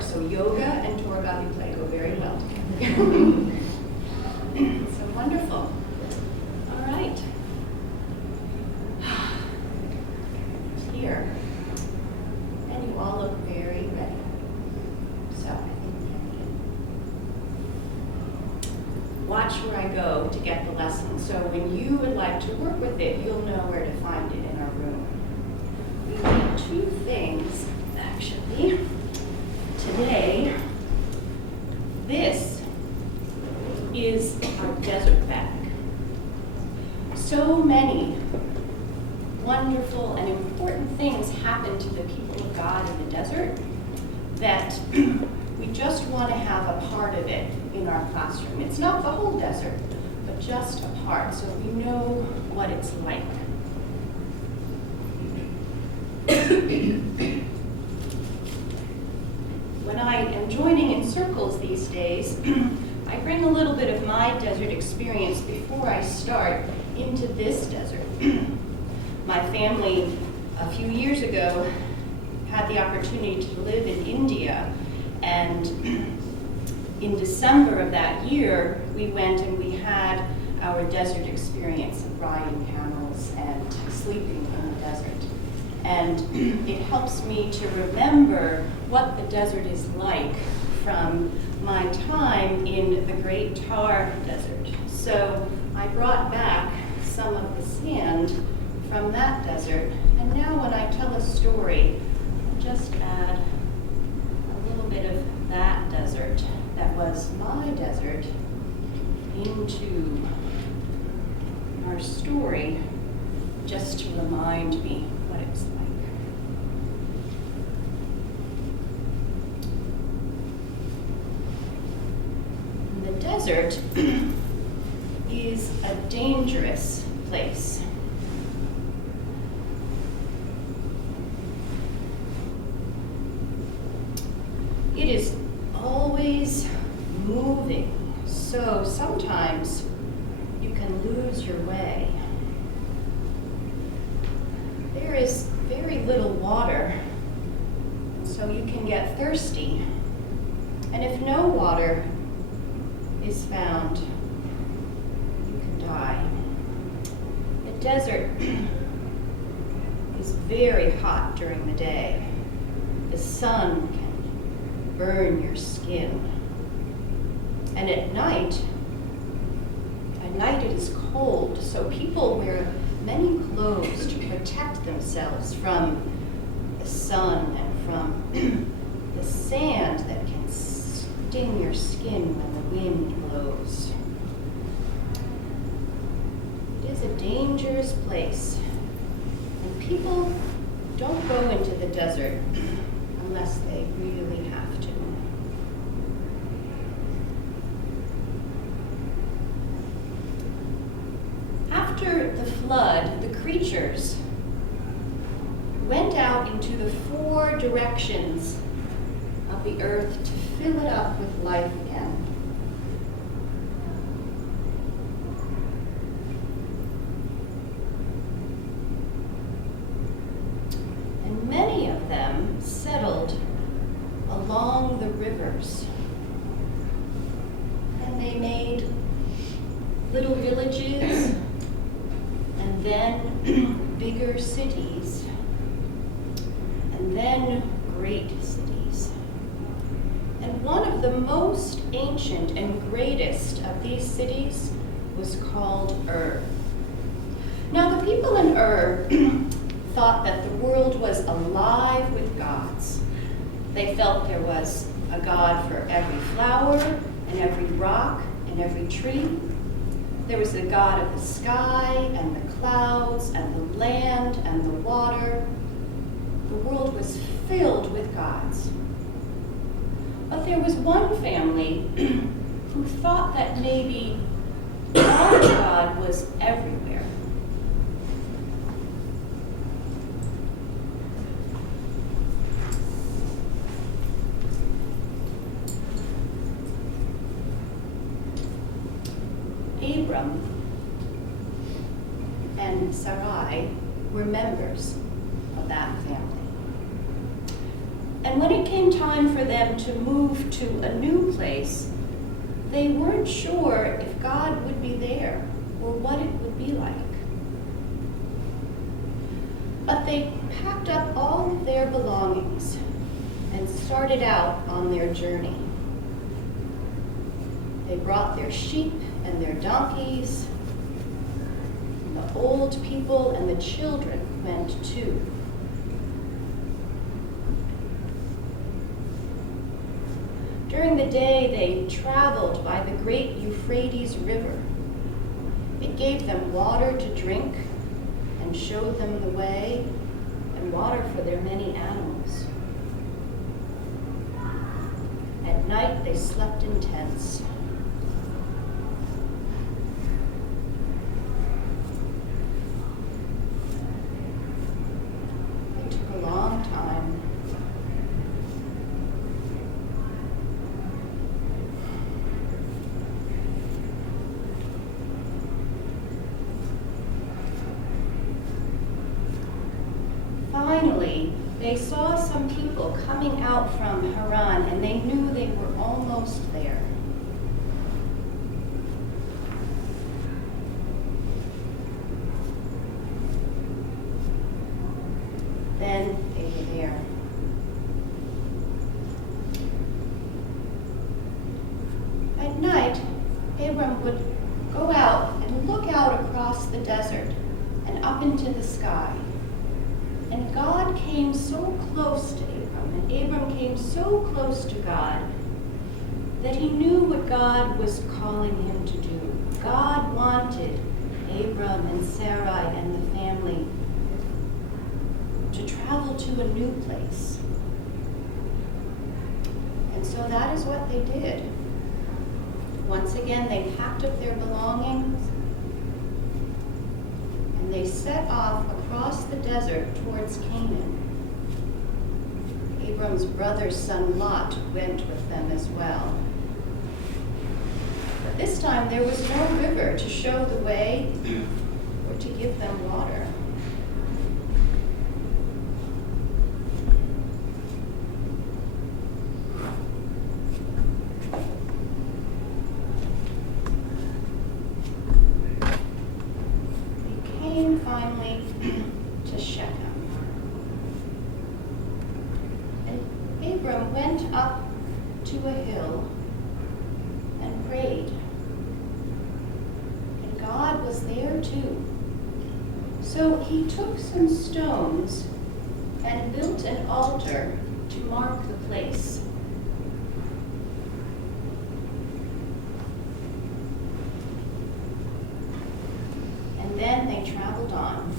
Torah. So yoga and Torah Godly Play go very well together. So wonderful. All right. Here. And you all look very ready. So I think we can begin. Watch where I go to get the lesson. So when you would like to work with it, you'll know where to find it in our room. We need two things, actually. Today, this is our desert bag. So many wonderful and important things happen to the people of God in the desert that we just want to have a part of it in our classroom. It's not the whole desert, but just a part, so we know what it's like. When I am joining in circles these days, I bring a little bit of my desert experience before I start into this desert. My family, a few years ago, had the opportunity to live in India, and in December of that year, we went and we had our desert experience of riding camels and sleeping in the desert. And it helps me to remember what the desert is like from my time in the Great Tar Desert. So I brought back some of the sand from that desert, and now when I tell a story, I'll just add a little bit of that desert that was my desert into our story, just to remind me what it's like. The desert is a dangerous place. It is always moving, so sometimes you can lose your way. There is very little water, so you can get thirsty. And if no water is found, you can die. The desert is very hot during the day. The sun can burn your skin. And at night it is cold, so people wear many clothes to protect themselves from the sun and from the sand that can sting your skin when the wind blows. It is a dangerous place, and people don't go into the desert unless they really have to. After the flood, the creatures went out into the four directions of the earth to fill it up with life again. And many of them settled along the rivers. And they made little villages, and then bigger cities, and then great cities. And one of the most ancient and greatest of these cities was called Ur. Now the people in Ur thought that the world was alive with gods. They felt there was a god for every flower and every rock and every tree. There was a god of the sky and the clouds and the land and the water. The world was filled with gods. But there was one family who thought that maybe our God was everywhere. Abram and Sarai were members of that family. And when it came time for them to move to a new place, they weren't sure if God would be there or what it would be like. But they packed up all of their belongings and started out on their journey. They brought their sheep and their donkeys. The old people and the children went too. During the day, they traveled by the great Euphrates River. It gave them water to drink and showed them the way and water for their many animals. At night, they slept in tents. It took a long time. Finally, they saw some people coming out from Haran, and they knew they were almost there. Then they were there. At night, Abram would go out and look out across the desert and up into the sky. And God came so close to Abram, and Abram came so close to God, that he knew what God was calling him to do. God wanted Abram and Sarai and the family to travel to a new place. And so that is what they did. Once again, they packed up their belongings, and they set off across the desert towards Canaan. Abram's brother's son Lot went with them as well. But this time there was no river to show the way or to give them water. They came finally to Shechem. And Abram went up to a hill and prayed. And God was there too. So he took some stones and built an altar to mark the place. And then they traveled on.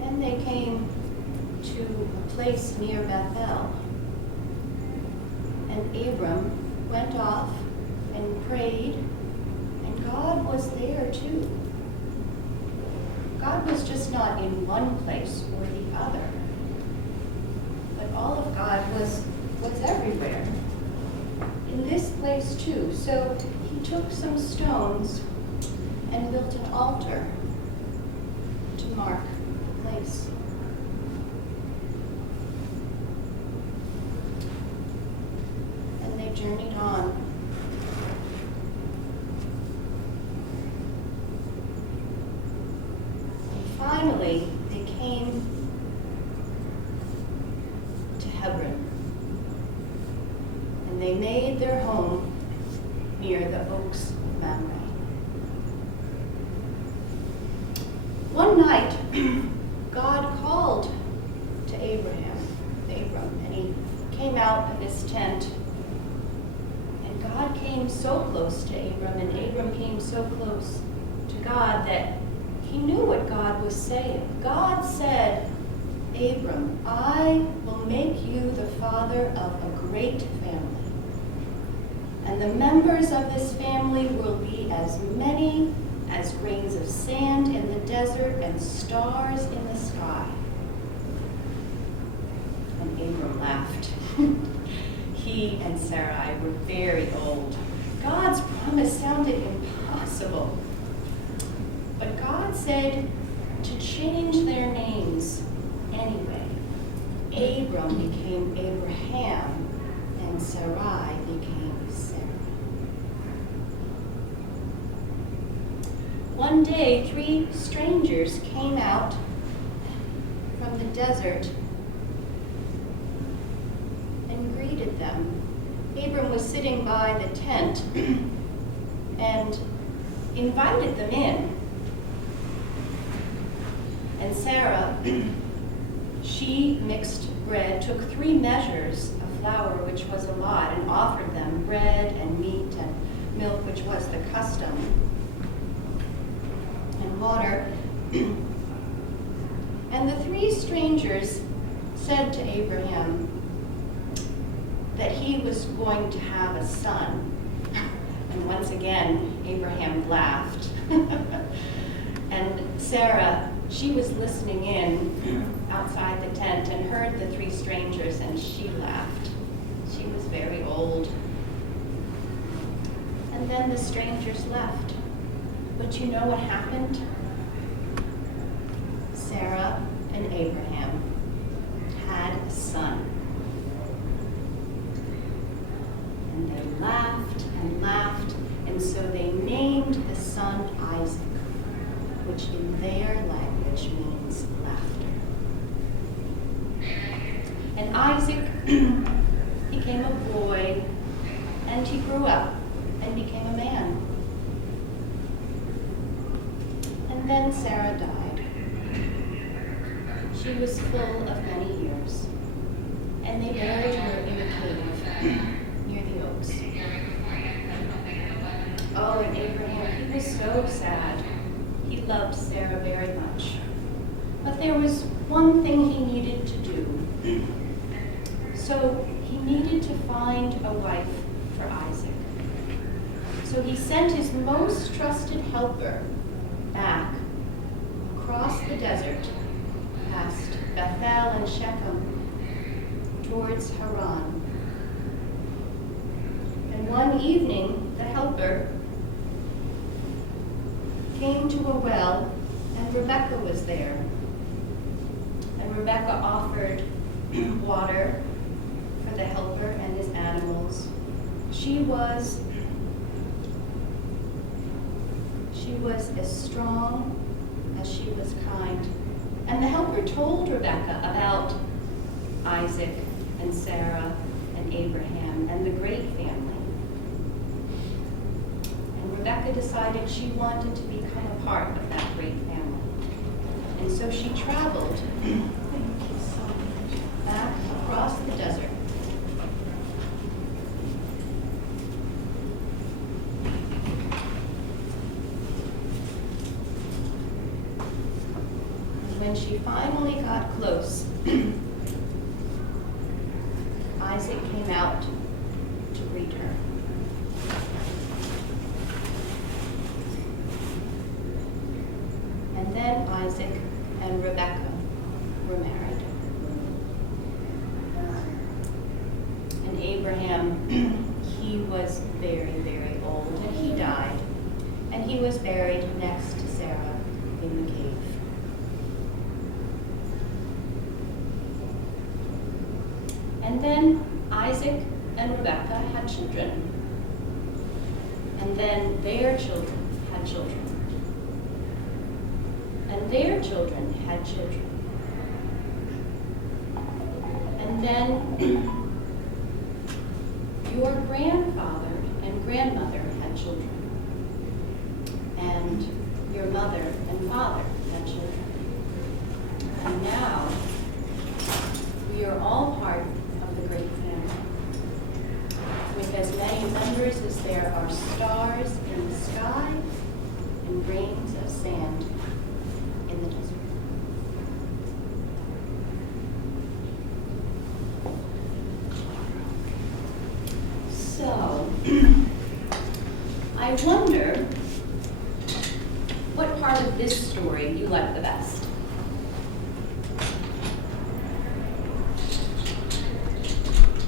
Then they came to a place near Bethel. And Abram went off and prayed, and God was there too. God was just not in one place or the other, but all of God was everywhere, in this place too. So he took some stones and built an altar to mark the place. And they journeyed on. And finally, they came to Hebron. And they made their home near the oaks of Mamre. One night, God called to Abram, and he came out of his tent. And God came so close to Abram, and Abram came so close to God that he knew what God was saying. God said, Abram, I will make you the father of a great family. And the members of this family will be as many as grains of sand in the desert and stars in the sky. And Abram laughed. He and Sarai were very old. God's promise this sounded impossible. But God said to change their names anyway. Abram became Abraham, and Sarai became Sarah. One day, 3 strangers came out from the desert and greeted them. Abram was sitting by the tent and invited them in. And Sarah, she mixed bread, took 3 measures of flour, which was a lot, and offered them bread and meat and milk, which was the custom, and water. And the 3 strangers said to Abraham that he was going to have a son. And once again, Abraham laughed. And Sarah, she was listening in outside the tent and heard the 3 strangers, and she laughed. She was very old. And then the strangers left. But you know what happened? Sarah and Abraham had a son. And they laughed and laughed, and so they named the son Isaac, which in their language means laughter. And Isaac became a boy, and he grew up and became a man. And then Sarah died. She was full of many years, and they buried her in a cave near the oaks. Oh, and Abraham, he was so sad. He loved Sarah very much. But there was one thing he needed to do. So he needed to find a wife for Isaac. So he sent his most trusted helper back across the desert, past Bethel and Shechem, towards Haran. And one evening, the helper came to a well, and Rebekah was there. And Rebekah offered water for the helper and his animals. She was as strong as she was kind. And the helper told Rebekah about Isaac and Sarah and Abraham and the great family. And Rebekah decided she wanted to become a part of that great family. And so she traveled back across the desert. When she finally got close, Isaac came out to greet her. And then Isaac and Rebekah were married. And Abraham, he was very, very old, and he died. And he was buried next to Sarah in the cave. And then Isaac and Rebekah had children. And then their children had children. And their children had children. And then your grandfather and grandmother had children. And your mother and father had children. And now we are all part of the great family, with as many members as there are stars in the sky and grains of sand in the desert. So, I wonder what part of this story you like the best.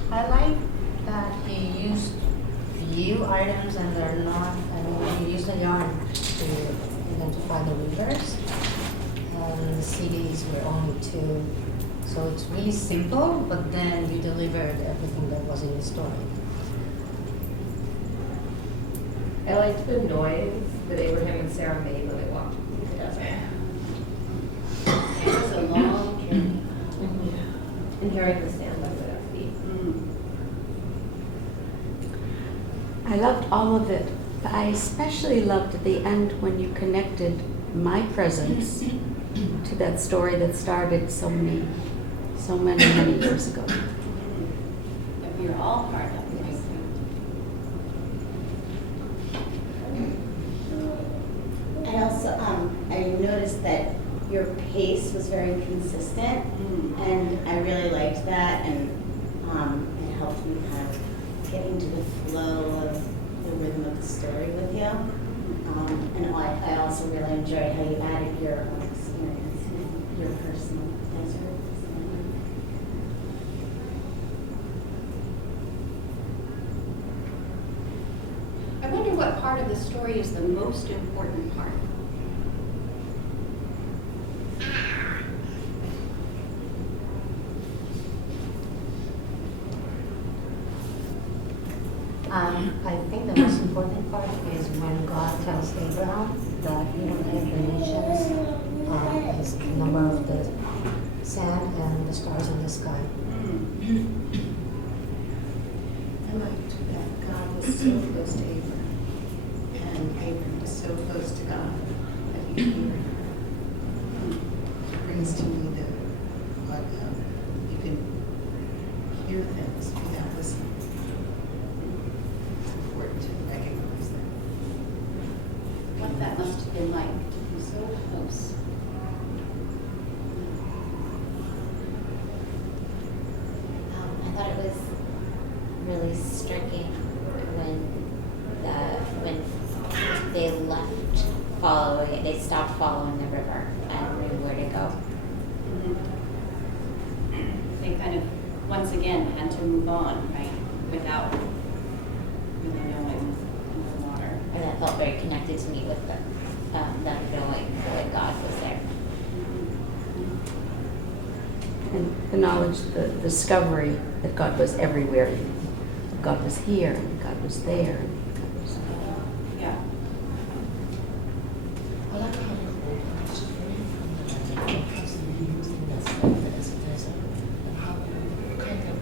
I like that he used few items, and they're not, we use the yarn to identify the weavers. And the CDs were only 2. So it's really simple, but then you delivered everything that was in the story. I liked the noise that Abraham and Sarah made when they walked through the desert. It was a long journey. And hearing the sand under their feet. I loved all of it, but I especially loved at the end when you connected my presence to that story that started so many years ago. That we are all part of this. And also, I noticed that your pace was very consistent, and I really liked that, and it helped me kind of get into the flow of the rhythm of the story with you. And I also really enjoyed how you added your own experience, your personal desert. I wonder what part of the story is the most important part. I think the most important part is when God tells Abraham that he will name the nations as the number of the sand and the stars in the sky. I liked that God was so close to Abraham, and Abraham was so close to God that he could hear him. It brings to me that what you can hear things without listening. It's important to recognize that. What that must have been like to be so close. I thought it was really striking when they left following, they stopped following the river and knew where to go. They kind of, once again, had to move on, right, without really knowing the water. And that felt very connected to me with them knowing that God was there. And the knowledge, the discovery that God was everywhere. God was here, and God was there, and God was... Yeah. I like how the person using this as a desert and how we kind of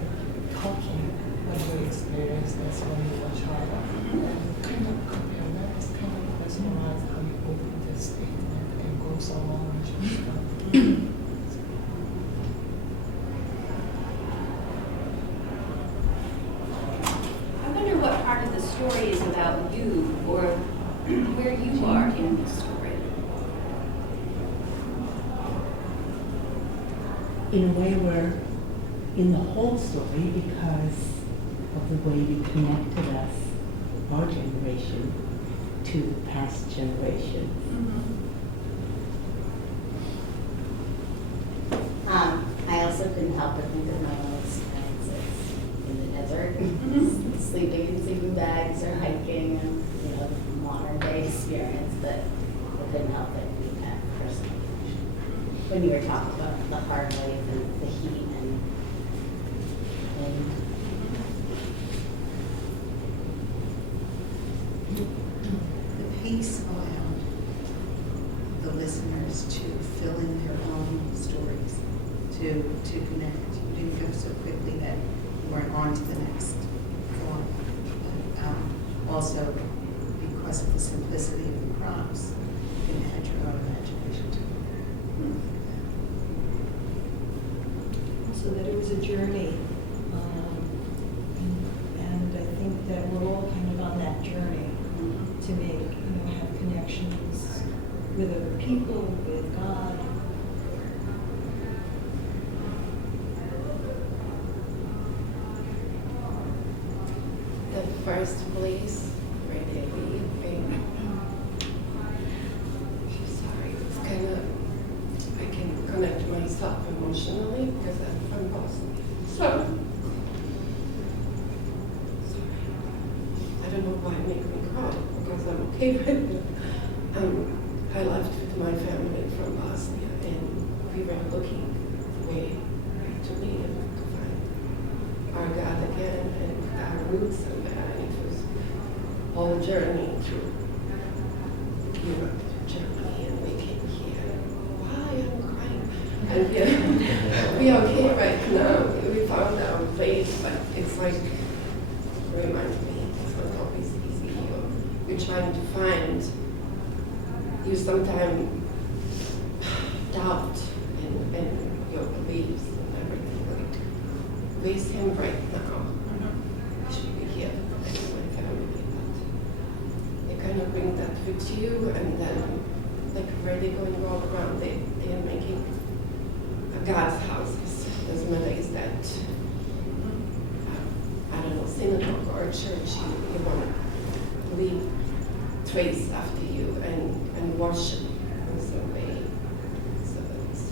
talking when we experience this when we were a child. And kind of compare that is kind of personalized how you open this statement and goes along with your stuff. I wonder what part of the story is about you, or where you are in the story. In a way, we're in the whole story because of the way you connected us, our generation, to the past generation. I also couldn't help but think of my own experiences in the desert, sleeping in sleeping bags or hiking, and the modern day experience that I couldn't help but be that personal connection. When you were talking about the hard life and the heat and The pace allowed the listeners to fill in their own stories, to connect. You didn't go so quickly that you weren't on to the next form. But also, because of the simplicity of the prompts, you can add your own imagination to it. So that it was a journey. And I think that we're all kind of on that journey to make, have connections with other people, with God. The first place where they leave, sorry, it's kind of, I can connect myself emotionally because I'm from Boston. So, sorry, I don't know why it makes me cry, because I'm okay with it. I left with my family from Bosnia, and we were looking way to live, to find our God again and our roots and that. And it was all a journey through Europe, Germany, and we came here. Why I'm crying? And we are okay right now. We found our place, but it's like, remind me, it's not always easy. You're trying to find, you sometimes doubt in your beliefs and everything. Like, where's him right now? I should be here with my family, but you kind of bring that with you, and then, like, where they're going all around, they are making God's houses. Doesn't matter is that, I don't know, synagogue or a church, you want to leave trace after you and worship in some way. So it's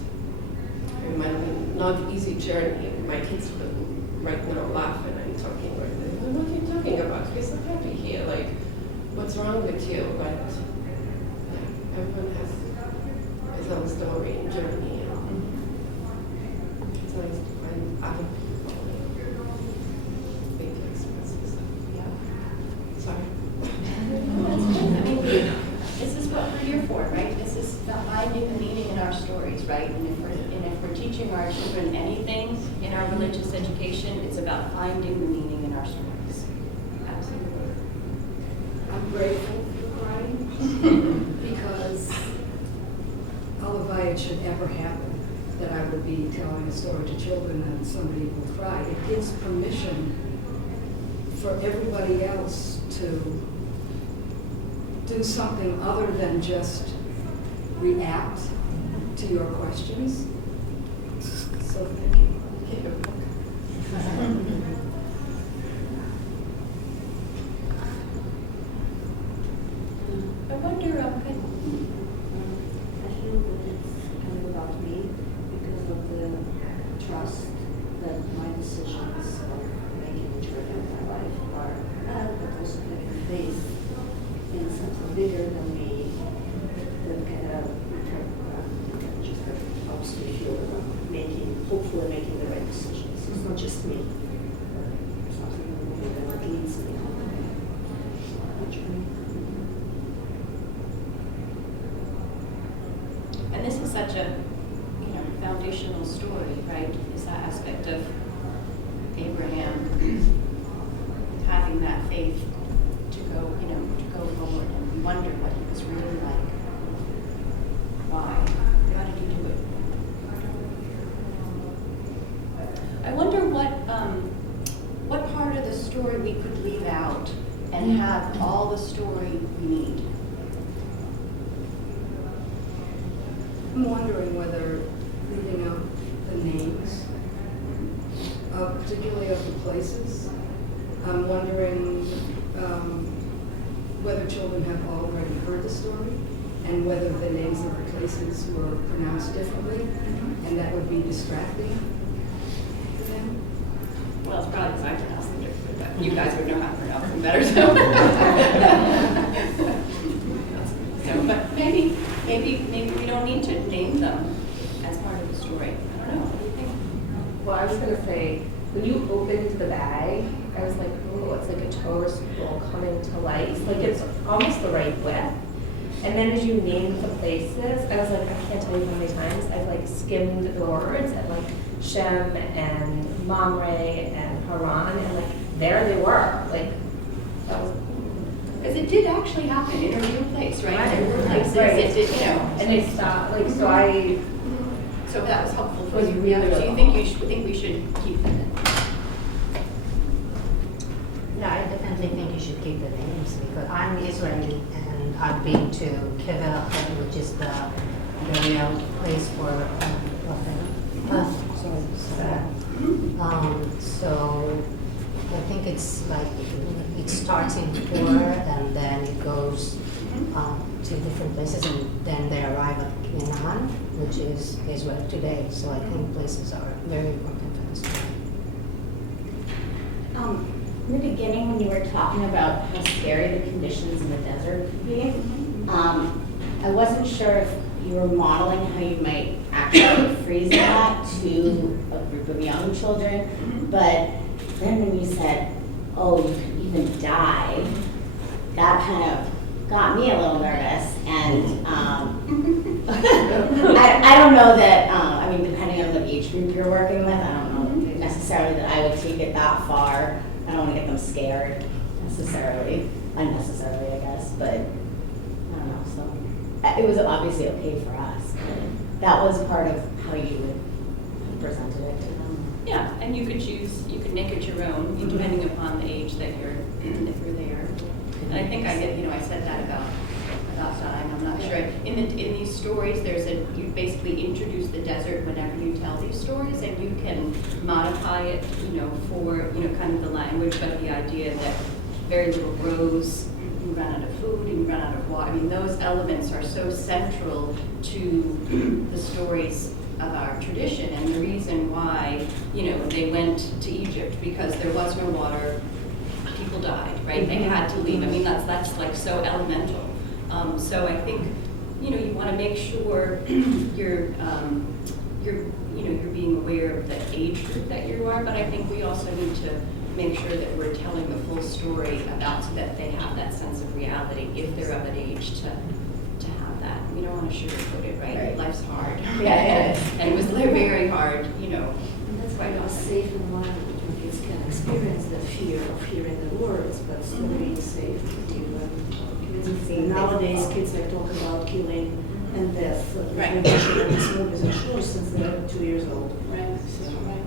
not easy journey. My kids will right now laugh when I'm talking like this. What are you talking about? We're so happy here. Like, what's wrong with you? But yeah, everyone has his own story and journey. It's nice to find other people to express yourself. Yeah. Sorry. I mean, this is what we're here for, right? This is about finding the meaning in our stories, right? And if we're teaching our children anything in our religious education, it's about finding the meaning in our stories. Absolutely. I'm grateful for crying because if it should ever happen that I would be telling a story to children and somebody will cry. It gives permission for everybody else to do something other than just react to your questions. So thank you. I wonder, I feel that it's kind of about me because of the trust that my decisions of making a journey of my life are not, but also having faith in something bigger than me that kind of just helps me feel that I'm hopefully making the right decisions. It's not just me, but something that leads me on the journey. and this is such a, foundational story, right? Is that aspect of Abraham having that faith to go, to go forward, and we wonder what he was really like. Why? How did he do it? I wonder what part of the story we could leave out and have all the story we need. I'm wondering whether leaving out the names, particularly of the places. I'm wondering whether children have already heard the story and whether the names of the places were pronounced differently, and that would be distracting for them. Well, it's probably because I pronounce them differently, but you guys would know how to pronounce them better, but maybe we don't need to name them as part of the story. I don't know. What do you think? Well, I was going to say, when you opened the bag, I was like, oh, it's like a toast roll coming to life. Like, it's almost the right width. And then as you named the places, I was like, I can't tell you how many times I've like skimmed the words at like Shem and Mamre and Haran, and like there they were. Like, that was. Because it did actually happen in a real place, right? Right. There were places Right. it did, And they stopped. Like, so I. So that was helpful for Was you. really So you helpful. think we should keep them in? Yeah, I definitely think you should keep the names because I'm Israeli and I've been to Kevel, which is the burial place for so I think it's like it starts in Ur and then it goes to different places and then they arrive at Canaan, which is Israel today. So I think places are very important for the story. in the beginning when you were talking about how scary the conditions in the desert could be, I wasn't sure if you were modeling how you might actually freeze that to a group of young children, but then when you said, oh, you could even die, that kind of got me a little nervous, and I don't know that, I mean, depending on what age group you're working with, I don't know necessarily that I would take it that far. I don't want to get them scared necessarily, unnecessarily, I guess, but I don't know, so it was obviously okay for us, but that was part of how you would presented it to them. Yeah, and you could make it your own, depending upon the age that you're there. And I think I said that about dying, I'm not sure. In these stories, you basically introduce the desert whenever you tell these stories, and you can modify it, for, kind of the language, but the idea that very little grows, you run out of food, and you run out of water. I mean, those elements are so central to the stories of our tradition, and the reason why, they went to Egypt, because there was no water, people died, right? They had to leave. I mean, that's like so elemental. So I think, you want to make sure you're being aware of the age group that you are, but I think we also need to make sure that we're telling the full story about, so that they have that sense of reality if they're of an age to have that. We don't want to sugarcoat it, right? Life's hard. Yeah, it is. And it was very hard, And that's why a safe environment where kids can experience the fear of hearing the words, but still being safe to do them. Nowadays, kids like talk about killing and death. Right. Smoke is a choice since they're 2 years old. Right. So, Right.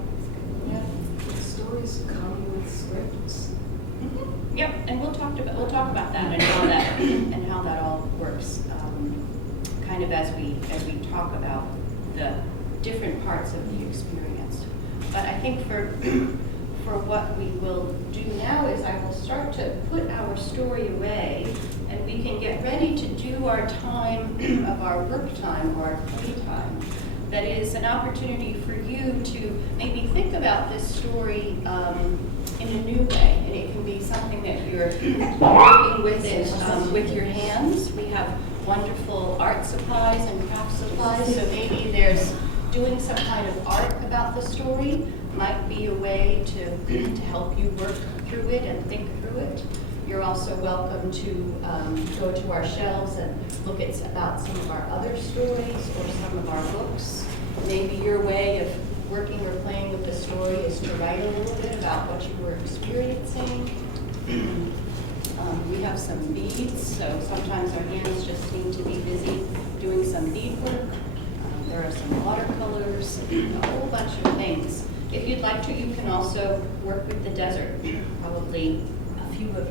Yeah. The stories come with scripts. Yep, and we'll talk about that and how that all works, kind of as we talk about the different parts of the experience. But I think for what we will do now is I will start to put our story away, and we can get ready to do our time of our work time or our play time. That is an opportunity for you to maybe think about this story in a new way, and it can be something that you're working with it with your hands. We have wonderful art supplies and craft supplies, so maybe there's doing some kind of art about the story might be a way to help you work through it and think through it. You're also welcome to go to our shelves and look at about some of our other stories or some of our books. Maybe your way of working or playing with the story is to write a little bit about what you were experiencing. We have some beads, so sometimes our hands just seem to be busy doing some bead work. There are some watercolors, a whole bunch of things. If you'd like to, you can also work with the desert. Probably a few of,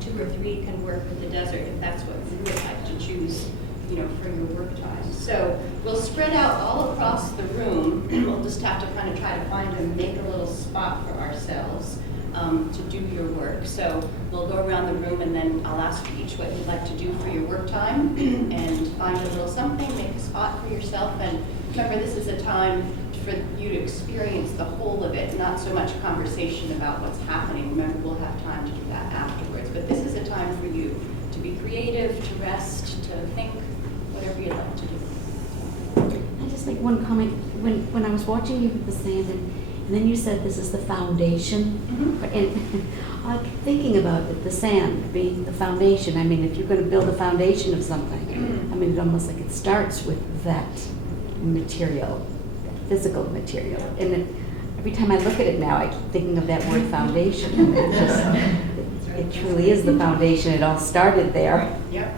2 or 3 can work with the desert if that's what you would like to choose, for your work time. So we'll spread out all across the room. We'll just have to kind of try to find and make a little spot for ourselves to do your work. So we'll go around the room, and then I'll ask you each what you'd like to do for your work time, and find a little something, make a spot for yourself. And remember, this is a time for you to experience the whole of it, not so much conversation about what's happening. Remember, we'll have time to do that afterwards. But this is a time for you to be creative, to rest, to think, whatever you'd like to do. I just like one comment. When I was watching you with the sand, and then you said this is the foundation, and I kept thinking about it, the sand being the foundation. I mean, if you're going to build a foundation of something, I mean, it's almost like it starts with that material, that physical material. And every time I look at it now, I keep thinking of that word foundation. And it truly is the foundation. It all started there. Yep.